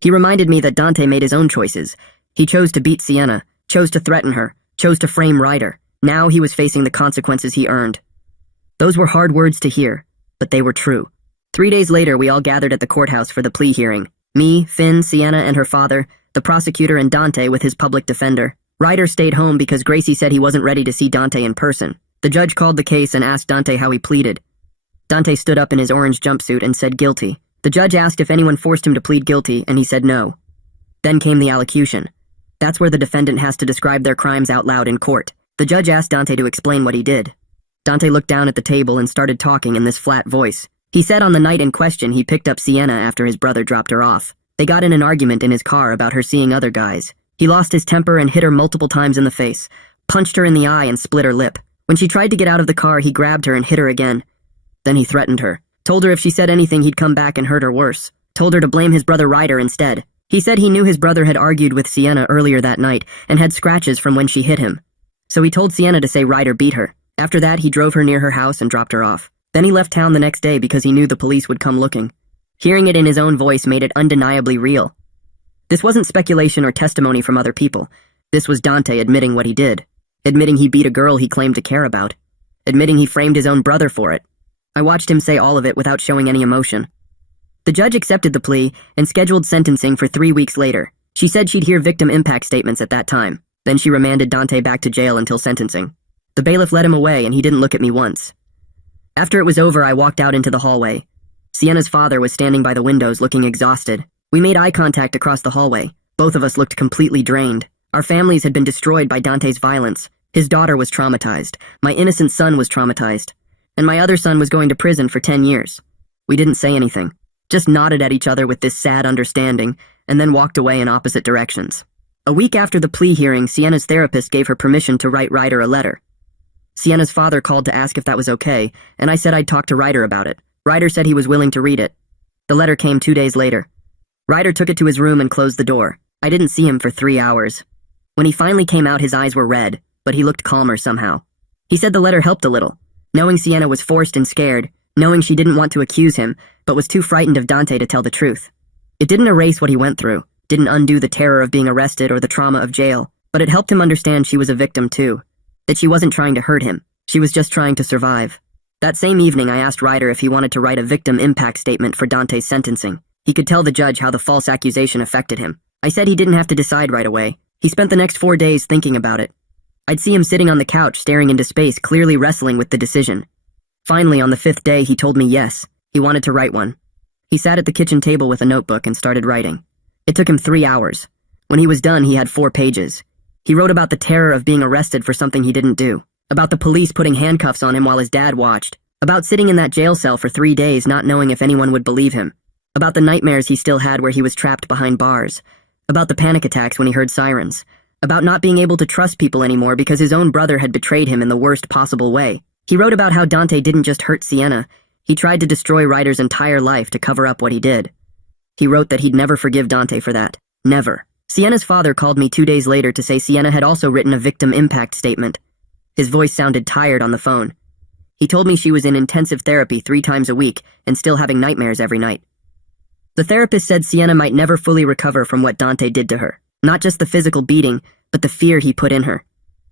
He reminded me that Dante made his own choices. He chose to beat Sienna, chose to threaten her, chose to frame Ryder. Now he was facing the consequences he earned. Those were hard words to hear, but they were true. 3 days later, we all gathered at the courthouse for the plea hearing. Me, Finn, Sienna and her father, the prosecutor and Dante with his public defender. Ryder stayed home because Gracie said he wasn't ready to see Dante in person. The judge called the case and asked Dante how he pleaded. Dante stood up in his orange jumpsuit and said guilty. The judge asked if anyone forced him to plead guilty, and he said no. Then came the allocution. That's where the defendant has to describe their crimes out loud in court. The judge asked Dante to explain what he did. Dante looked down at the table and started talking in this flat voice. He said on the night in question he picked up Sienna after his brother dropped her off. They got in an argument in his car about her seeing other guys. He lost his temper and hit her multiple times in the face, punched her in the eye and split her lip. When she tried to get out of the car, he grabbed her and hit her again. Then he threatened her. Told her if she said anything he'd come back and hurt her worse. Told her to blame his brother Ryder instead. He said he knew his brother had argued with Sienna earlier that night and had scratches from when she hit him. So he told Sienna to say Ryder beat her. After that, he drove her near her house and dropped her off. Then he left town the next day because he knew the police would come looking. Hearing it in his own voice made it undeniably real. This wasn't speculation or testimony from other people. This was Dante admitting what he did. Admitting he beat a girl he claimed to care about. Admitting he framed his own brother for it. I watched him say all of it without showing any emotion. The judge accepted the plea and scheduled sentencing for 3 weeks later. She said she'd hear victim impact statements at that time. Then she remanded Dante back to jail until sentencing. The bailiff led him away and he didn't look at me once. After it was over, I walked out into the hallway. Sienna's father was standing by the windows looking exhausted. We made eye contact across the hallway. Both of us looked completely drained. Our families had been destroyed by Dante's violence. His daughter was traumatized. My innocent son was traumatized. And my other son was going to prison for 10 years. We didn't say anything, just nodded at each other with this sad understanding, and then walked away in opposite directions. A week after the plea hearing, Sienna's therapist gave her permission to write Ryder a letter. Sienna's father called to ask if that was okay, and I said I'd talk to Ryder about it. Ryder said he was willing to read it. The letter came 2 days later. Ryder took it to his room and closed the door. I didn't see him for 3 hours. When he finally came out, his eyes were red, but he looked calmer somehow. He said the letter helped a little. Knowing Sienna was forced and scared, knowing she didn't want to accuse him, but was too frightened of Dante to tell the truth. It didn't erase what he went through, didn't undo the terror of being arrested or the trauma of jail, but it helped him understand she was a victim too. That she wasn't trying to hurt him, she was just trying to survive. That same evening, I asked Ryder if he wanted to write a victim impact statement for Dante's sentencing. He could tell the judge how the false accusation affected him. I said he didn't have to decide right away. He spent the next 4 days thinking about it. I'd see him sitting on the couch, staring into space, clearly wrestling with the decision. Finally, on the 5th day, he told me yes, he wanted to write one. He sat at the kitchen table with a notebook and started writing. It took him 3 hours. When he was done, he had 4 pages. He wrote about the terror of being arrested for something he didn't do, about the police putting handcuffs on him while his dad watched, about sitting in that jail cell for 3 days not knowing if anyone would believe him, about the nightmares he still had where he was trapped behind bars, about the panic attacks when he heard sirens, about not being able to trust people anymore because his own brother had betrayed him in the worst possible way. He wrote about how Dante didn't just hurt Sienna, he tried to destroy Ryder's entire life to cover up what he did. He wrote that he'd never forgive Dante for that. Never. Sienna's father called me 2 days later to say Sienna had also written a victim impact statement. His voice sounded tired on the phone. He told me she was in intensive therapy 3 times a week and still having nightmares every night. The therapist said Sienna might never fully recover from what Dante did to her. Not just the physical beating, but the fear he put in her.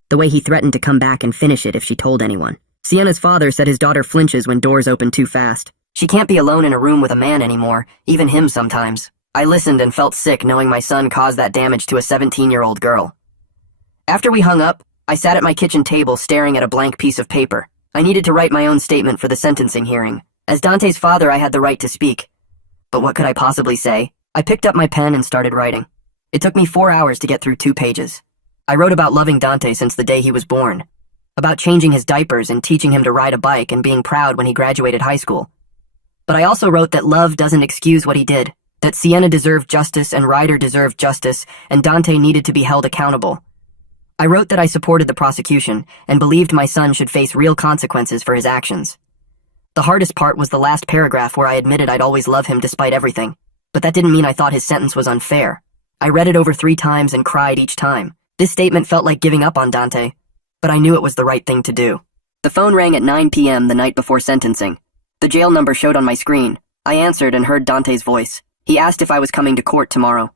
The way he threatened to come back and finish it if she told anyone. Sienna's father said his daughter flinches when doors open too fast. She can't be alone in a room with a man anymore, even him sometimes. I listened and felt sick knowing my son caused that damage to a 17-year-old girl. After we hung up, I sat at my kitchen table staring at a blank piece of paper. I needed to write my own statement for the sentencing hearing. As Dante's father, I had the right to speak. But what could I possibly say? I picked up my pen and started writing. It took me 4 hours to get through 2 pages. I wrote about loving Dante since the day he was born, about changing his diapers and teaching him to ride a bike and being proud when he graduated high school. But I also wrote that love doesn't excuse what he did, that Sienna deserved justice and Ryder deserved justice, and Dante needed to be held accountable. I wrote that I supported the prosecution and believed my son should face real consequences for his actions. The hardest part was the last paragraph where I admitted I'd always love him despite everything, but that didn't mean I thought his sentence was unfair. I read it over 3 times and cried each time. This statement felt like giving up on Dante, but I knew it was the right thing to do. The phone rang at 9 p.m. the night before sentencing. The jail number showed on my screen. I answered and heard Dante's voice. He asked if I was coming to court tomorrow.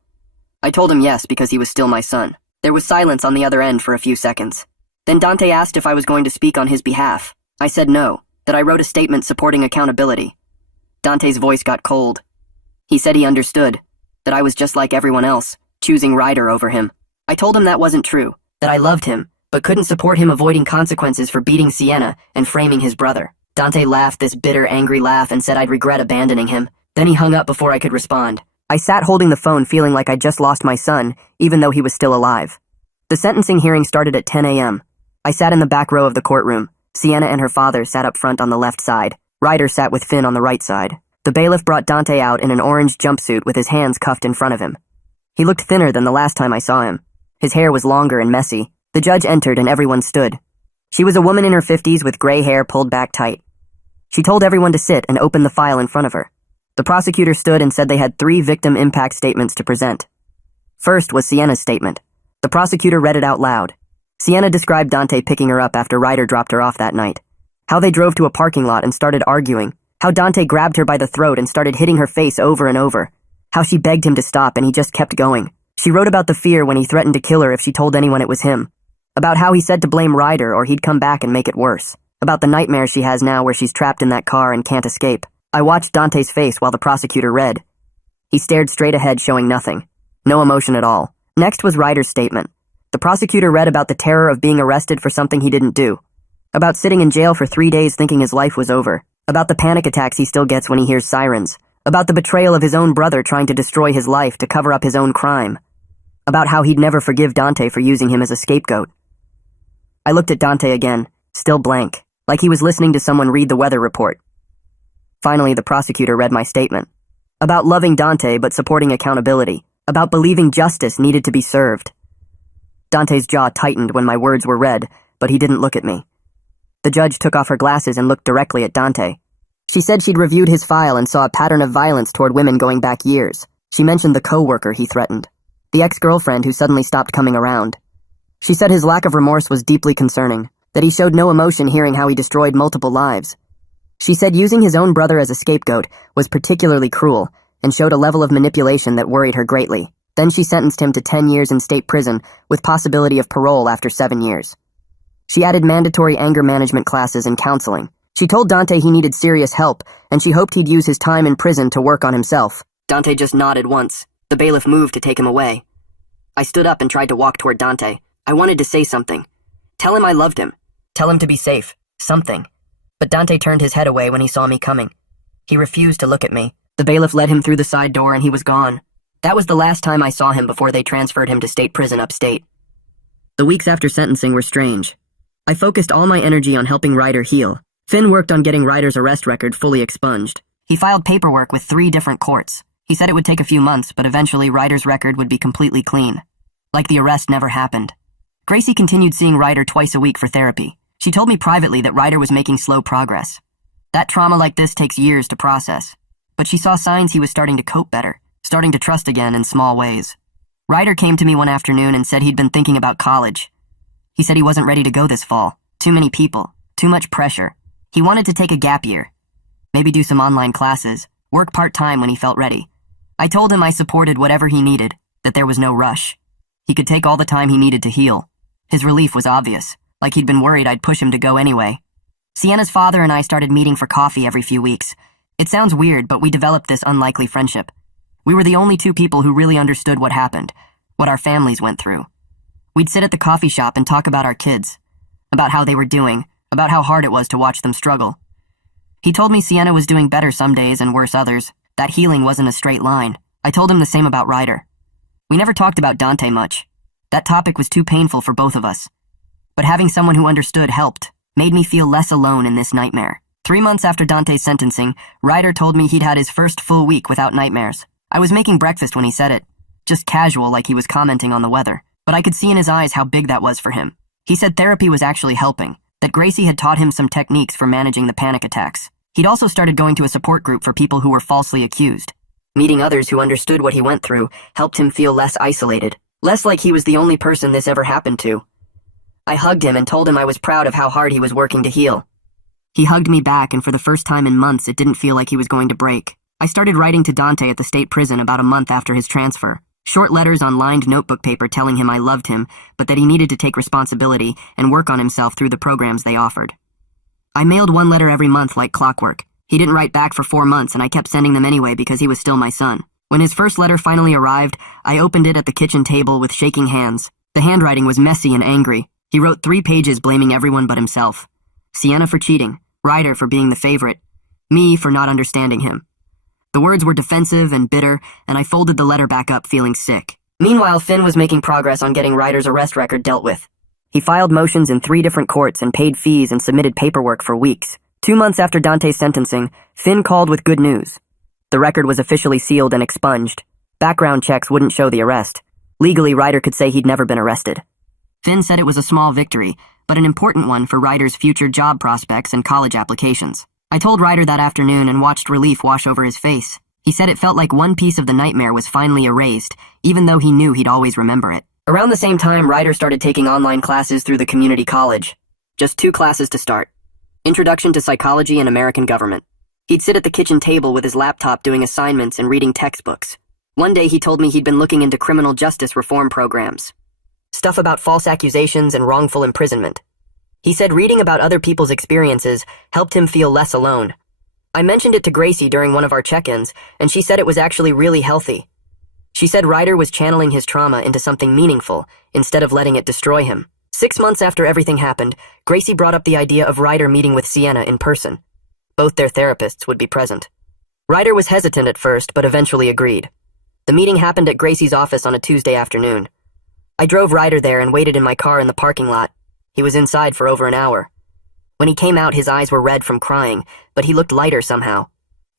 I told him yes because he was still my son. There was silence on the other end for a few seconds. Then Dante asked if I was going to speak on his behalf. I said no, that I wrote a statement supporting accountability. Dante's voice got cold. He said he understood, that I was just like everyone else, choosing Ryder over him. I told him that wasn't true, that I loved him, but couldn't support him avoiding consequences for beating Sienna and framing his brother. Dante laughed this bitter, angry laugh and said I'd regret abandoning him. Then he hung up before I could respond. I sat holding the phone feeling like I'd just lost my son, even though he was still alive. The sentencing hearing started at 10 a.m. I sat in the back row of the courtroom. Sienna and her father sat up front on the left side. Ryder sat with Finn on the right side. The bailiff brought Dante out in an orange jumpsuit with his hands cuffed in front of him. He looked thinner than the last time I saw him. His hair was longer and messy. The judge entered and everyone stood. She was a woman in her 50s with gray hair pulled back tight. She told everyone to sit and opened the file in front of her. The prosecutor stood and said they had 3 victim impact statements to present. First was Sienna's statement. The prosecutor read it out loud. Sienna described Dante picking her up after Ryder dropped her off that night. How they drove to a parking lot and started arguing. How Dante grabbed her by the throat and started hitting her face over and over. How she begged him to stop and he just kept going. She wrote about the fear when he threatened to kill her if she told anyone it was him. About how he said to blame Ryder or he'd come back and make it worse. About the nightmare she has now where she's trapped in that car and can't escape. I watched Dante's face while the prosecutor read. He stared straight ahead, showing nothing. No emotion at all. Next was Ryder's statement. The prosecutor read about the terror of being arrested for something he didn't do. About sitting in jail for 3 days thinking his life was over. About the panic attacks he still gets when he hears sirens. About the betrayal of his own brother trying to destroy his life to cover up his own crime. About how he'd never forgive Dante for using him as a scapegoat. I looked at Dante again, still blank, like he was listening to someone read the weather report. Finally, the prosecutor read my statement. About loving Dante but supporting accountability. About believing justice needed to be served. Dante's jaw tightened when my words were read, but he didn't look at me. The judge took off her glasses and looked directly at Dante. She said she'd reviewed his file and saw a pattern of violence toward women going back years. She mentioned the co-worker he threatened. The ex-girlfriend who suddenly stopped coming around. She said his lack of remorse was deeply concerning, that he showed no emotion hearing how he destroyed multiple lives. She said using his own brother as a scapegoat was particularly cruel and showed a level of manipulation that worried her greatly. Then she sentenced him to 10 years in state prison with possibility of parole after 7 years. She added mandatory anger management classes and counseling. She told Dante he needed serious help, and she hoped he'd use his time in prison to work on himself. Dante just nodded once. The bailiff moved to take him away. I stood up and tried to walk toward Dante. I wanted to say something. Tell him I loved him. Tell him to be safe. Something. But Dante turned his head away when he saw me coming. He refused to look at me. The bailiff led him through the side door and he was gone. That was the last time I saw him before they transferred him to state prison upstate. The weeks after sentencing were strange. I focused all my energy on helping Ryder heal. Finn worked on getting Ryder's arrest record fully expunged. He filed paperwork with 3 different courts. He said it would take a few months, but eventually Ryder's record would be completely clean. Like the arrest never happened. Gracie continued seeing Ryder twice a week for therapy. She told me privately that Ryder was making slow progress. That trauma like this takes years to process. But she saw signs he was starting to cope better, starting to trust again in small ways. Ryder came to me one afternoon and said he'd been thinking about college. He said he wasn't ready to go this fall. Too many people. Too much pressure. He wanted to take a gap year. Maybe do some online classes. Work part-time when he felt ready. I told him I supported whatever he needed, that there was no rush. He could take all the time he needed to heal. His relief was obvious. Like he'd been worried I'd push him to go anyway. Sienna's father and I started meeting for coffee every few weeks. It sounds weird, but we developed this unlikely friendship. We were the only 2 people who really understood what happened, what our families went through. We'd sit at the coffee shop and talk about our kids, about how they were doing, about how hard it was to watch them struggle. He told me Sienna was doing better some days and worse others, that healing wasn't a straight line. I told him the same about Ryder. We never talked about Dante much. That topic was too painful for both of us. But having someone who understood helped, made me feel less alone in this nightmare. 3 months after Dante's sentencing, Ryder told me he'd had his first full week without nightmares. I was making breakfast when he said it, just casual like he was commenting on the weather, but I could see in his eyes how big that was for him. He said therapy was actually helping, that Gracie had taught him some techniques for managing the panic attacks. He'd also started going to a support group for people who were falsely accused. Meeting others who understood what he went through helped him feel less isolated, less like he was the only person this ever happened to. I hugged him and told him I was proud of how hard he was working to heal. He hugged me back, and for the first time in months, it didn't feel like he was going to break. I started writing to Dante at the state prison about a month after his transfer. Short letters on lined notebook paper telling him I loved him, but that he needed to take responsibility and work on himself through the programs they offered. I mailed 1 letter every month like clockwork. He didn't write back for 4 months, and I kept sending them anyway because he was still my son. When his first letter finally arrived, I opened it at the kitchen table with shaking hands. The handwriting was messy and angry. He wrote 3 pages blaming everyone but himself. Sienna for cheating, Ryder for being the favorite, me for not understanding him. The words were defensive and bitter, and I folded the letter back up feeling sick. Meanwhile, Finn was making progress on getting Ryder's arrest record dealt with. He filed motions in 3 different courts and paid fees and submitted paperwork for weeks. 2 months after Dante's sentencing, Finn called with good news. The record was officially sealed and expunged. Background checks wouldn't show the arrest. Legally, Ryder could say he'd never been arrested. Finn said it was a small victory, but an important one for Ryder's future job prospects and college applications. I told Ryder that afternoon and watched relief wash over his face. He said it felt like one piece of the nightmare was finally erased, even though he knew he'd always remember it. Around the same time, Ryder started taking online classes through the community college. Just 2 classes to start. Introduction to Psychology and American Government. He'd sit at the kitchen table with his laptop doing assignments and reading textbooks. One day he told me he'd been looking into criminal justice reform programs. Stuff about false accusations and wrongful imprisonment. He said reading about other people's experiences helped him feel less alone. I mentioned it to Gracie during one of our check-ins, and she said it was actually really healthy. She said Ryder was channeling his trauma into something meaningful, instead of letting it destroy him. 6 months after everything happened, Gracie brought up the idea of Ryder meeting with Sienna in person. Both their therapists would be present. Ryder was hesitant at first, but eventually agreed. The meeting happened at Gracie's office on a Tuesday afternoon. I drove Ryder there and waited in my car in the parking lot. He was inside for over an hour. When he came out, his eyes were red from crying, but he looked lighter somehow.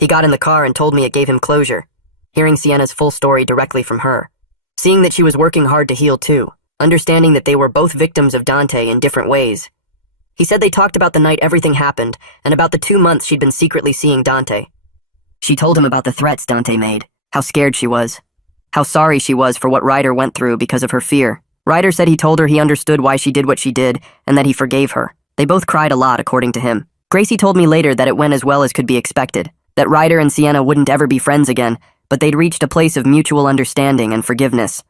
He got in the car and told me it gave him closure, hearing Sienna's full story directly from her. Seeing that she was working hard to heal too, understanding that they were both victims of Dante in different ways. He said they talked about the night everything happened and about the 2 months she'd been secretly seeing Dante. She told him about the threats Dante made, how scared she was, how sorry she was for what Ryder went through because of her fear. Ryder said he told her he understood why she did what she did and that he forgave her. They both cried a lot, according to him. Gracie told me later that it went as well as could be expected, that Ryder and Sienna wouldn't ever be friends again, but they'd reached a place of mutual understanding and forgiveness.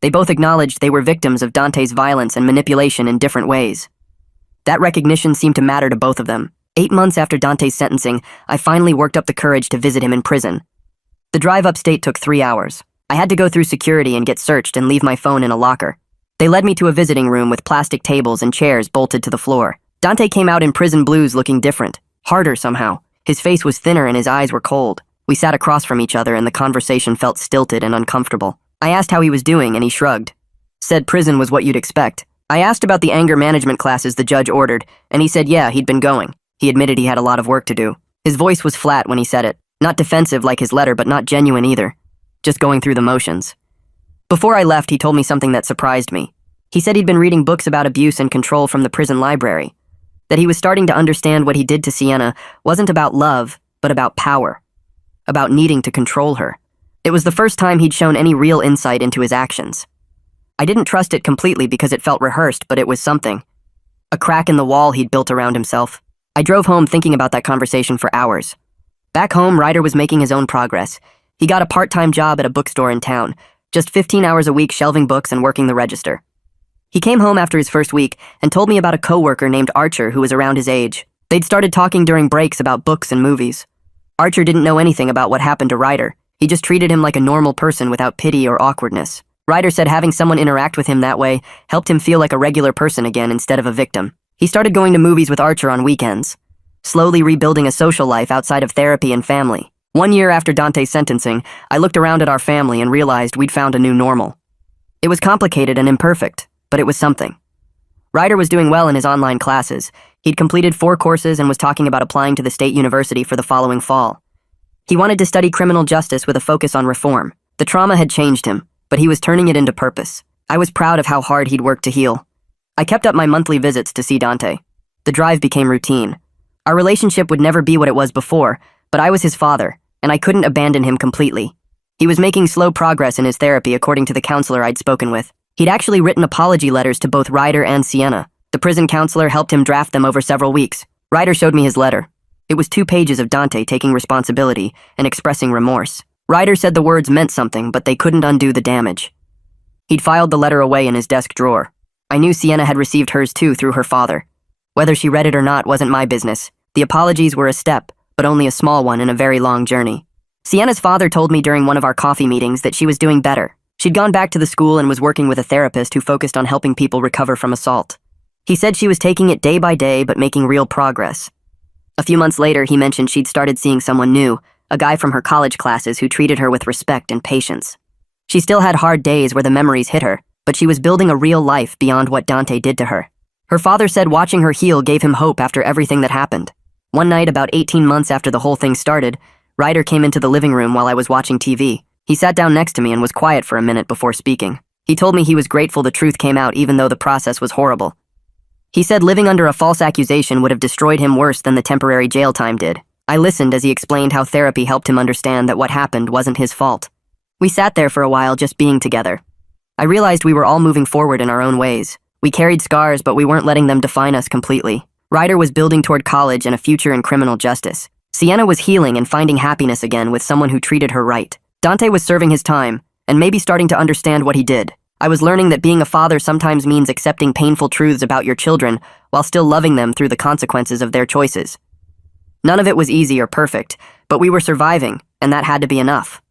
They both acknowledged they were victims of Dante's violence and manipulation in different ways. That recognition seemed to matter to both of them. 8 months after Dante's sentencing, I finally worked up the courage to visit him in prison. The drive upstate took 3 hours. I had to go through security and get searched and leave my phone in a locker. They led me to a visiting room with plastic tables and chairs bolted to the floor. Dante came out in prison blues looking different, harder somehow. His face was thinner and his eyes were cold. We sat across from each other and the conversation felt stilted and uncomfortable. I asked how he was doing and he shrugged. Said prison was what you'd expect. I asked about the anger management classes the judge ordered, and he said yeah, he'd been going. He admitted he had a lot of work to do. His voice was flat when he said it. Not defensive like his letter, but not genuine either. Just going through the motions. Before I left, he told me something that surprised me. He said he'd been reading books about abuse and control from the prison library. That he was starting to understand what he did to Sienna wasn't about love, but about power. About needing to control her. It was the first time he'd shown any real insight into his actions. I didn't trust it completely because it felt rehearsed, but it was something. A crack in the wall he'd built around himself. I drove home thinking about that conversation for hours. Back home, Ryder was making his own progress. He got a part-time job at a bookstore in town, just 15 hours a week shelving books and working the register. He came home after his first week and told me about a coworker named Archer who was around his age. They'd started talking during breaks about books and movies. Archer didn't know anything about what happened to Ryder. He just treated him like a normal person without pity or awkwardness. Ryder said having someone interact with him that way helped him feel like a regular person again instead of a victim. He started going to movies with Archer on weekends, slowly rebuilding a social life outside of therapy and family. 1 year after Dante's sentencing, I looked around at our family and realized we'd found a new normal. It was complicated and imperfect, but it was something. Ryder was doing well in his online classes. He'd completed 4 courses and was talking about applying to the state university for the following fall. He wanted to study criminal justice with a focus on reform. The trauma had changed him, but he was turning it into purpose. I was proud of how hard he'd worked to heal. I kept up my monthly visits to see Dante. The drive became routine. Our relationship would never be what it was before, but I was his father, and I couldn't abandon him completely. He was making slow progress in his therapy according to the counselor I'd spoken with. He'd actually written apology letters to both Ryder and Sienna. The prison counselor helped him draft them over several weeks. Ryder showed me his letter. It was 2 pages of Dante taking responsibility and expressing remorse. Ryder said the words meant something, but they couldn't undo the damage. He'd filed the letter away in his desk drawer. I knew Sienna had received hers too through her father. Whether she read it or not wasn't my business. The apologies were a step, but only a small one in a very long journey. Sienna's father told me during one of our coffee meetings that she was doing better. She'd gone back to the school and was working with a therapist who focused on helping people recover from assault. He said she was taking it day by day but making real progress. A few months later, he mentioned she'd started seeing someone new, a guy from her college classes who treated her with respect and patience. She still had hard days where the memories hit her, but she was building a real life beyond what Dante did to her. Her father said watching her heal gave him hope after everything that happened. One night, about 18 months after the whole thing started, Ryder came into the living room while I was watching TV. He sat down next to me and was quiet for a minute before speaking. He told me he was grateful the truth came out even though the process was horrible. He said living under a false accusation would have destroyed him worse than the temporary jail time did. I listened as he explained how therapy helped him understand that what happened wasn't his fault. We sat there for a while just being together. I realized we were all moving forward in our own ways. We carried scars, but we weren't letting them define us completely. Ryder was building toward college and a future in criminal justice. Sienna was healing and finding happiness again with someone who treated her right. Dante was serving his time, and maybe starting to understand what he did. I was learning that being a father sometimes means accepting painful truths about your children while still loving them through the consequences of their choices. None of it was easy or perfect, but we were surviving, and that had to be enough.